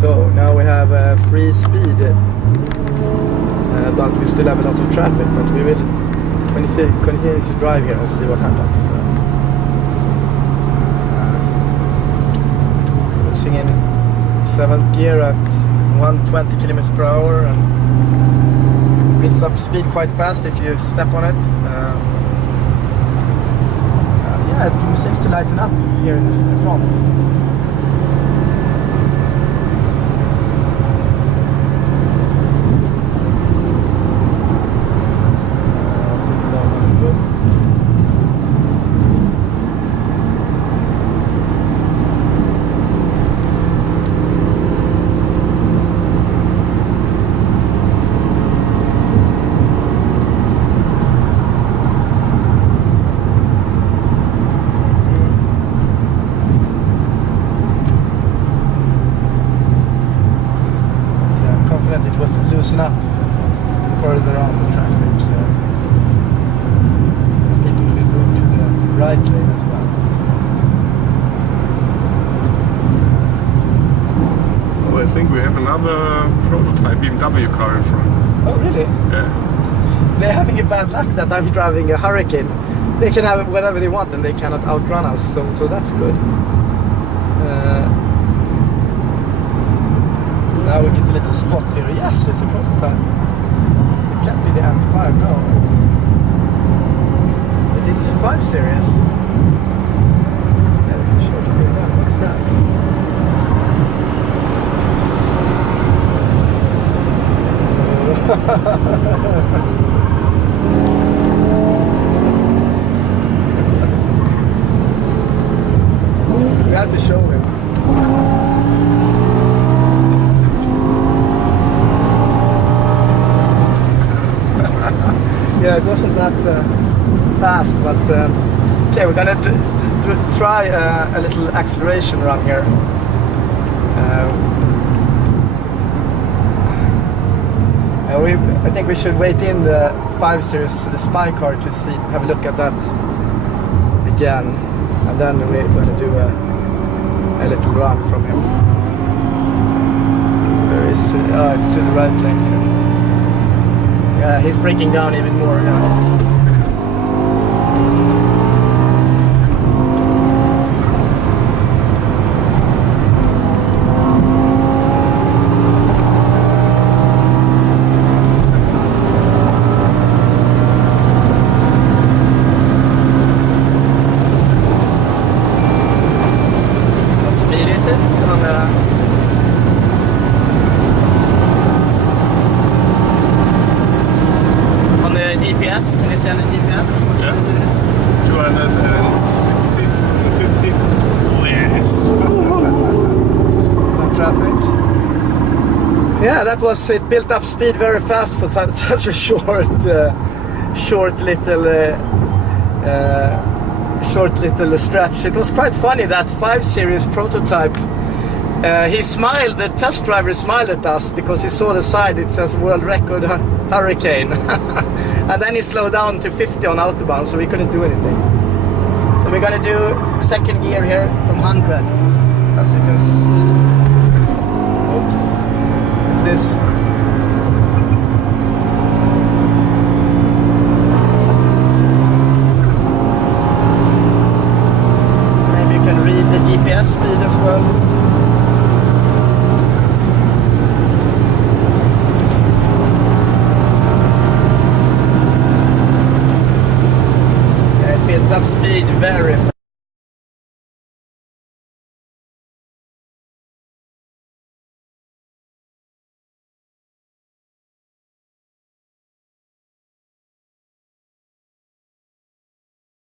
So now we have free speed, but we still have a lot of traffic. But we will continue to drive here and see what happens. Cruising in 7th gear at 120 km per hour, and builds up speed quite fast if you step on it. Yeah, it seems to lighten up here in the front. It will loosen up further on the traffic. People will move to the right lane as well. Oh, I think we have another prototype BMW car in front. Oh, really? Yeah. They're having a bad luck that I'm driving a Hurricane. They can have it whenever they want and they cannot outrun us, so that's good. Now we get a little spot here. Yes, it's a prototype. It can't be the M5, no. It's a 5 Series. Yeah, we show the video. What's that? We have to show him. Yeah, it wasn't that fast, but okay, we're gonna try a little acceleration run here. I think we should wait in the 5 Series, the Spy car, to have a look at that again, and then we're gonna do a little run from him. There is, it's to the right lane here. Yeah, he's breaking down even more now. What speed is it on the... DPS, can you see any DPS? What's Yeah. it is? 260, 250. Yes. Some traffic. Yeah, that was it. Built up speed very fast for such a short little stretch. It was quite funny, that 5 Series prototype. He smiled. The test driver smiled at us because he saw the side. It says world record Hurricane. And then he slowed down to 50 on Autobahn, so we couldn't do anything. So we're gonna do 2nd gear here from 100, as you can see. Oops. If this... Maybe you can read the GPS speed as well. Builds up speed very fast.